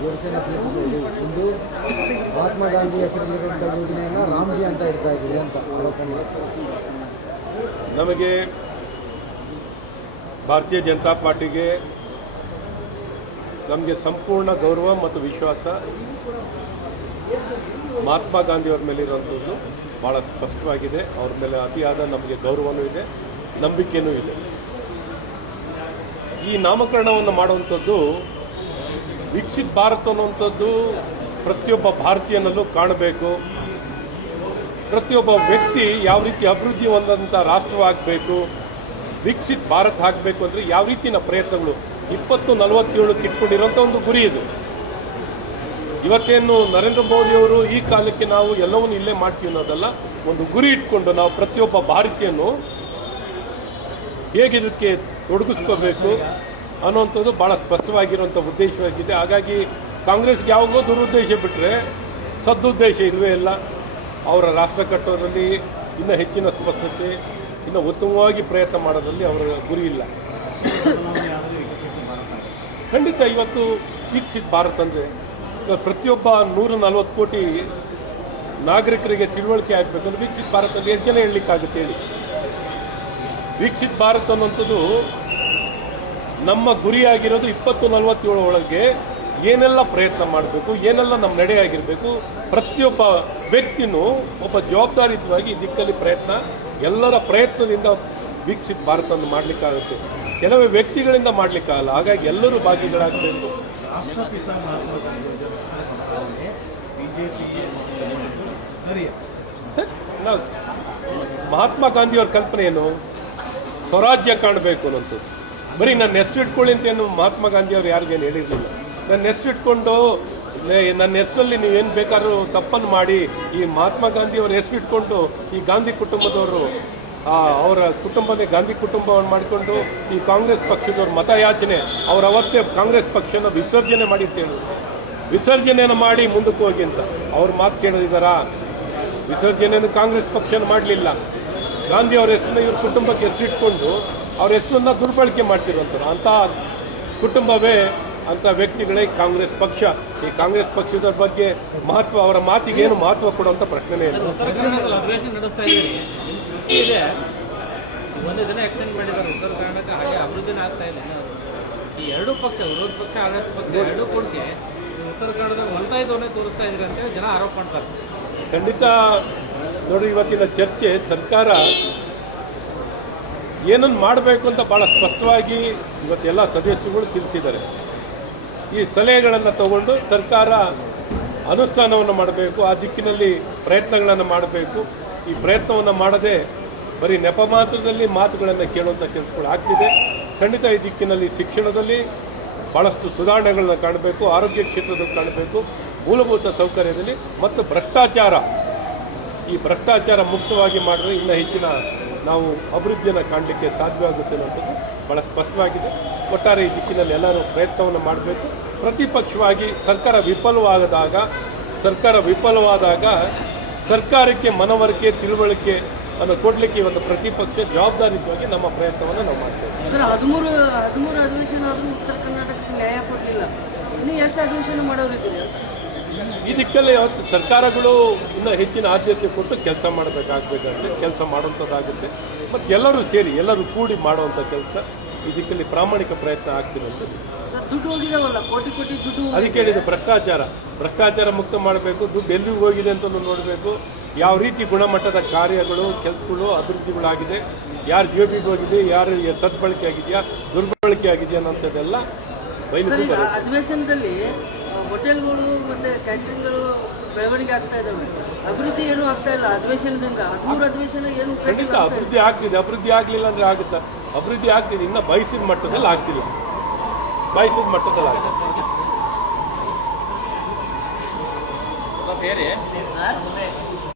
ದೇವಸೇನ ಪ್ರೀತಿಸೋದು ಇಂದು ಮಹಾತ್ಮ ಗಾಂಧಿ ಹೆಸರಲ್ಲಿರುವಂಥ ಯೋಜನೆಯನ್ನು ರಾಮ್ಜಿ ಅಂತ ಇಡ್ತಾ ಇದ್ದೀವಿ ಅಂತ ನಮಗೆ ಭಾರತೀಯ ಜನತಾ ಪಾರ್ಟಿಗೆ ನಮಗೆ ಸಂಪೂರ್ಣ ಗೌರವ ಮತ್ತು ವಿಶ್ವಾಸ ಮಹಾತ್ಮ ಗಾಂಧಿಯವ್ರ ಮೇಲೆ ಇರುವಂಥದ್ದು ಭಾಳ ಸ್ಪಷ್ಟವಾಗಿದೆ. ಅವ್ರ ಮೇಲೆ ಅತಿಯಾದ ನಮಗೆ ಗೌರವನೂ ಇದೆ, ನಂಬಿಕೆನೂ ಇದೆ. ಈ ನಾಮಕರಣವನ್ನು ಮಾಡುವಂಥದ್ದು ವಿಕಸಿತ್ ಭಾರತ ಅನ್ನುವಂಥದ್ದು ಪ್ರತಿಯೊಬ್ಬ ಭಾರತೀಯನಲ್ಲೂ ಕಾಣಬೇಕು. ಪ್ರತಿಯೊಬ್ಬ ವ್ಯಕ್ತಿ ಯಾವ ರೀತಿ ಅಭಿವೃದ್ಧಿ ಹೊಂದಂಥ ರಾಷ್ಟ್ರವಾಗಬೇಕು ವಿಕಸಿತ್ ಭಾರತ್ ಆಗಬೇಕು ಅಂದರೆ ಯಾವ ರೀತಿಯ ಪ್ರಯತ್ನಗಳು? ಇಪ್ಪತ್ತು ನಲವತ್ತೇಳಕ್ಕೆ ಇಟ್ಕೊಂಡಿರೋಂಥ ಒಂದು ಗುರಿ ಇದು. ಇವತ್ತೇನು ನರೇಂದ್ರ ಮೋದಿಯವರು ಈ ಕಾಲಕ್ಕೆ ನಾವು ಎಲ್ಲವನ್ನು ಇಲ್ಲೇ ಮಾಡ್ತೀವಿ ಅನ್ನೋದಲ್ಲ, ಒಂದು ಗುರಿ ಇಟ್ಕೊಂಡು ನಾವು ಪ್ರತಿಯೊಬ್ಬ ಭಾರತೀಯನು ಹೇಗೆ ಇದಕ್ಕೆ ತೊಡಗಿಸ್ಕೋಬೇಕು? ಅನ್ನುವಂಥದ್ದು ಭಾಳ ಸ್ಪಷ್ಟವಾಗಿರುವಂಥ ಉದ್ದೇಶವಾಗಿದೆ. ಹಾಗಾಗಿ ಕಾಂಗ್ರೆಸ್ಗೆ ಯಾವಾಗಲೂ ದುರುದ್ದೇಶ ಬಿಟ್ಟರೆ ಸದ್ದುದ್ದೇಶ ಇಲ್ಲವೇ ಇಲ್ಲ. ಅವರ ರಾಷ್ಟ್ರ ಕಟ್ಟೋದ್ರಲ್ಲಿ ಇನ್ನೂ ಹೆಚ್ಚಿನ ಸ್ಪಷ್ಟತೆ, ಇನ್ನು ಉತ್ತಮವಾಗಿ ಪ್ರಯತ್ನ ಮಾಡೋದ್ರಲ್ಲಿ ಅವರ ಗುರಿ ಇಲ್ಲ. ಖಂಡಿತ ಇವತ್ತು ವೀಕ್ಷಿತ ಭಾರತ ಅಂದರೆ ಪ್ರತಿಯೊಬ್ಬ ನೂರ ನಲ್ವತ್ತು ಕೋಟಿ ನಾಗರಿಕರಿಗೆ ತಿಳುವಳಿಕೆ ಆಗಬೇಕಂದ್ರೆ ವೀಕ್ಷಿತ ಭಾರತದಲ್ಲಿ ಎಷ್ಟು ಜನ ಹೇಳಲಿಕ್ಕಾಗುತ್ತೆ ಹೇಳಿ? ವೀಕ್ಷಿತ ಭಾರತ ಅನ್ನುವಂಥದ್ದು ನಮ್ಮ ಗುರಿಯಾಗಿರೋದು ಇಪ್ಪತ್ತು ನಲವತ್ತೇಳು ಒಳಗೆ ಏನೆಲ್ಲ ಪ್ರಯತ್ನ ಮಾಡಬೇಕು ಏನೆಲ್ಲ ನಮ್ಮ ನಡೆಯಾಗಿರಬೇಕು ಪ್ರತಿಯೊಬ್ಬ ವ್ಯಕ್ತಿನೂ ಒಬ್ಬ ಜವಾಬ್ದಾರಿಯುತವಾಗಿ ಈ ದಿಕ್ಕಲ್ಲಿ ಪ್ರಯತ್ನ ಎಲ್ಲರ ಪ್ರಯತ್ನದಿಂದ ವೀಕ್ಷಿತ ಭಾರತವನ್ನು ಮಾಡಲಿಕ್ಕಾಗುತ್ತೆ. ಕೆಲವೇ ವ್ಯಕ್ತಿಗಳಿಂದ ಮಾಡಲಿಕ್ಕಾಗಲ್ಲ ಹಾಗಾಗಿ ಎಲ್ಲರೂ ಭಾಗಿಗಳಾಗಬೇಕು. ರಾಷ್ಟ್ರಪಿತ ಮಹಾತ್ಮ ಸರ್ ನಾವು ಮಹಾತ್ಮ ಗಾಂಧಿಯವರ ಕಲ್ಪನೆ ಏನು? ಸ್ವರಾಜ್ಯ ಕಾಣಬೇಕು ಅನ್ನೋಂಥದ್ದು ಬರೀ ನನ್ನ ಹೆಸರು ಇಟ್ಕೊಳ್ಳಿ ಅಂತ ಏನು ಮಹಾತ್ಮ ಗಾಂಧಿಯವರು ಯಾರಿಗೇನು ಹೇಳಿರಲಿಲ್ಲ. ನನ್ನ ಹೆಸರು ಇಟ್ಕೊಂಡು ನನ್ನ ಹೆಸರಲ್ಲಿ ನೀವೇನು ಬೇಕಾದ್ರೂ ತಪ್ಪನ್ನು ಮಾಡಿ, ಈ ಮಹಾತ್ಮ ಗಾಂಧಿ ಅವ್ರ ಹೆಸರು ಇಟ್ಕೊಂಡು ಈ ಗಾಂಧಿ ಕುಟುಂಬದವರು ಅವರ ಕುಟುಂಬನೇ ಗಾಂಧಿ ಕುಟುಂಬವನ್ನು ಮಾಡಿಕೊಂಡು ಈ ಕಾಂಗ್ರೆಸ್ ಪಕ್ಷದವ್ರ ಮತಯಾಚನೆ, ಅವರ ಅವತ್ತೇ ಕಾಂಗ್ರೆಸ್ ಪಕ್ಷನ ವಿಸರ್ಜನೆ ಮಾಡಿರ್ತೇನೆ ವಿಸರ್ಜನೆಯನ್ನು ಮಾಡಿ ಮುಂದಕ್ಕೆ ಹೋಗಿ ಅಂತ. ಅವ್ರ ಮಾತು ಕೇಳಿದಾರಾ ವಿಸರ್ಜನೆಯನ್ನು ಕಾಂಗ್ರೆಸ್ ಪಕ್ಷನ ಮಾಡಲಿಲ್ಲ. ಗಾಂಧಿ ಅವರ ಹೆಸರನ್ನ ಇವ್ರ ಕುಟುಂಬಕ್ಕೆ ಹೆಸರಿಟ್ಕೊಂಡು ಅವ್ರ ಹೆಸರನ್ನ ದುರ್ಬಳಕೆ ಮಾಡ್ತಿರುವಂತ ಅಂಥ ಕುಟುಂಬವೇ ಅಂಥ ವ್ಯಕ್ತಿಗಳೇ ಕಾಂಗ್ರೆಸ್ ಪಕ್ಷ. ಈ ಕಾಂಗ್ರೆಸ್ ಪಕ್ಷದ ಬಗ್ಗೆ ಮಹತ್ವ ಅವರ ಮಾತಿಗೆ ಏನು ಮಹತ್ವ ಕೊಡುವಂಥ ಪ್ರಶ್ನೆನೇ ಇಲ್ಲ. ಒಂದು ದಿನ ಎಕ್ಸ್ಟೆಂಡ್ ಮಾಡಿದ್ದಾರೆ. ಉತ್ತರ ಕರ್ನಾಟಕ ಹಾಗೆ ಅಭಿವೃದ್ಧಿನೇ ಆಗ್ತಾ ಇಲ್ಲ. ಈ ಎರಡು ಪಕ್ಷ ವಿರೋಧ ಪಕ್ಷ ಆಡಳಿತ ಪಕ್ಷ ಎರಡು ಕೂಡಿಸಿ ಉತ್ತರ ಕನ್ನಡದಲ್ಲಿ ಹೊಲ್ತಾ ಇದ್ದವನ್ನೇ ತೋರಿಸ್ತಾ ಇದ್ದೀರಿ ಅಂತೇಳಿ ಜನ ಆರೋಪ ಮಾಡ್ತಾರೆ. ಖಂಡಿತ ನೋಡಿ ಇವತ್ತಿನ ಚರ್ಚೆ ಸರ್ಕಾರ ಏನನ್ನು ಮಾಡಬೇಕು ಅಂತ ಭಾಳ ಸ್ಪಷ್ಟವಾಗಿ ಇವತ್ತೆಲ್ಲ ಸದಸ್ಯರುಗಳು ತಿಳಿಸಿದ್ದಾರೆ. ಈ ಸಲಹೆಗಳನ್ನು ತಗೊಂಡು ಸರ್ಕಾರ ಅನುಷ್ಠಾನವನ್ನು ಮಾಡಬೇಕು, ಆ ದಿಕ್ಕಿನಲ್ಲಿ ಪ್ರಯತ್ನಗಳನ್ನು ಮಾಡಬೇಕು. ಈ ಪ್ರಯತ್ನವನ್ನು ಮಾಡದೆ ಬರೀ ನೆಪ ಮಾತ್ರದಲ್ಲಿ ಮಾತುಗಳನ್ನು ಕೇಳುವಂಥ ಕೆಲಸಗಳು ಆಗ್ತಿದೆ. ಖಂಡಿತ ಈ ದಿಕ್ಕಿನಲ್ಲಿ ಶಿಕ್ಷಣದಲ್ಲಿ ಭಾಳಷ್ಟು ಸುಧಾರಣೆಗಳನ್ನು ಕಾಣಬೇಕು, ಆರೋಗ್ಯ ಕ್ಷೇತ್ರದಲ್ಲಿ ಕಾಣಬೇಕು. ಮೂಲಭೂತ ಸೌಕರ್ಯದಲ್ಲಿ ಮತ್ತು ಭ್ರಷ್ಟಾಚಾರ. ಈ ಭ್ರಷ್ಟಾಚಾರ ಮುಕ್ತವಾಗಿ ಮಾಡಿದ್ರೆ ಇನ್ನೂ ಹೆಚ್ಚಿನ ನಾವು ಅಭಿವೃದ್ಧಿಯನ್ನು ಕಾಣಲಿಕ್ಕೆ ಸಾಧ್ಯವಾಗುತ್ತೆ ಅನ್ನೋಂಥದ್ದು ಭಾಳ ಸ್ಪಷ್ಟವಾಗಿದೆ. ಒಟ್ಟಾರೆ ಈ ದಿಕ್ಕಿನಲ್ಲಿ ಎಲ್ಲರೂ ಪ್ರಯತ್ನವನ್ನು ಮಾಡಬೇಕು. ಪ್ರತಿಪಕ್ಷವಾಗಿ ಸರ್ಕಾರ ವಿಫಲವಾದಾಗ ಸರ್ಕಾರ ವಿಫಲವಾದಾಗ ಸರ್ಕಾರಕ್ಕೆ ಮನವರಿಕೆ, ತಿಳುವಳಿಕೆ ಅನ್ನು ಕೊಡಲಿಕ್ಕೆ ಇವತ್ತು ಪ್ರತಿಪಕ್ಷ ಜವಾಬ್ದಾರಿಯುತವಾಗಿ ನಮ್ಮ ಪ್ರಯತ್ನವನ್ನು ನಾವು ಮಾಡ್ತೇವೆ. ಹದಿಮೂರು ಹದಿಮೂರು ಅಧಿವೇಶನ ಆದರೂ ಉತ್ತರ ಕರ್ನಾಟಕಕ್ಕೆ ನ್ಯಾಯ ಕೊಡಲಿಲ್ಲ. ನೀವು ಎಷ್ಟು ಅಧಿವೇಶನ ಮಾಡೋರಿದ್ದೀರಿ? ಈ ದಿಕ್ಕಲ್ಲಿ ಸರ್ಕಾರಗಳು ಇನ್ನೂ ಹೆಚ್ಚಿನ ಆದ್ಯತೆ ಕೊಟ್ಟು ಕೆಲಸ ಮಾಡಬೇಕಾಗಬೇಕಾಗುತ್ತೆ ಕೆಲಸ ಮಾಡುವಂಥದ್ದಾಗುತ್ತೆ. ಮತ್ತು ಎಲ್ಲರೂ ಸೇರಿ ಎಲ್ಲರೂ ಕೂಡಿ ಮಾಡುವಂಥ ಕೆಲಸ ಈ ದಿಕ್ಕಲ್ಲಿ ಪ್ರಾಮಾಣಿಕ ಪ್ರಯತ್ನ ಆಗ್ತಿರೋದು ದುಡ್ಡು ಹೋಗಿದಾವಲ್ಲ? ಕೋಟಿ ಕೋಟಿ ದುಡ್ಡು ಅದಕ್ಕೆ ಹೇಳಿದೆ ಭ್ರಷ್ಟಾಚಾರ. ಭ್ರಷ್ಟಾಚಾರ ಮುಕ್ತ ಮಾಡಬೇಕು ದುಡ್ಡು ಎಲ್ಲಿಗೆ ಹೋಗಿದೆ ಅಂತ ನೋಡಬೇಕು. ಯಾವ ರೀತಿ ಗುಣಮಟ್ಟದ ಕಾರ್ಯಗಳು ಕೆಲಸಗಳು ಅಭಿವೃದ್ಧಿಗಳಾಗಿದೆ. ಯಾರು ಜೇಬಿಗೆ ಹೋಗಿದೆ ಯಾರು ಸದ್ಬಳಕೆ ಆಗಿದೆಯಾ ದುರ್ಬಳಕೆ ಆಗಿದೆಯಾ ಅನ್ನೋಂಥದ್ದೆಲ್ಲ ಬಯಲು ಅಧಿವೇಶನದಲ್ಲಿ ಹೋಟೆಲ್ಗಳು ಮತ್ತೆ ಕ್ಯಾಂಟೀನ್ಗಳು ಬೆಳವಣಿಗೆ ಆಗ್ತಾ ಇದಾವೆ. ಅಭಿವೃದ್ಧಿ ಏನು ಆಗ್ತಾ ಇಲ್ಲ ಅಧಿವೇಶನದಿಂದ. ಹದಿಮೂರು ಅಧಿವೇಶನ ಏನು ಖಂಡಿತ ಅಭಿವೃದ್ಧಿ ಆಗ್ತಿದೆ. ಅಭಿವೃದ್ಧಿ ಆಗಲಿಲ್ಲ ಅಂದ್ರೆ ಆಗುತ್ತಾ? ಅಭಿವೃದ್ಧಿ ಆಗ್ತಿದೆ. ಇನ್ನು ಬಯಸಿದ ಮಟ್ಟದಲ್ಲಿ ಆಗ್ತಿಲ್ಲ. ಬಯಸಿದ ಮಟ್ಟದಲ್ಲಿ ಆಗುತ್ತೆ ಬೇರೆ?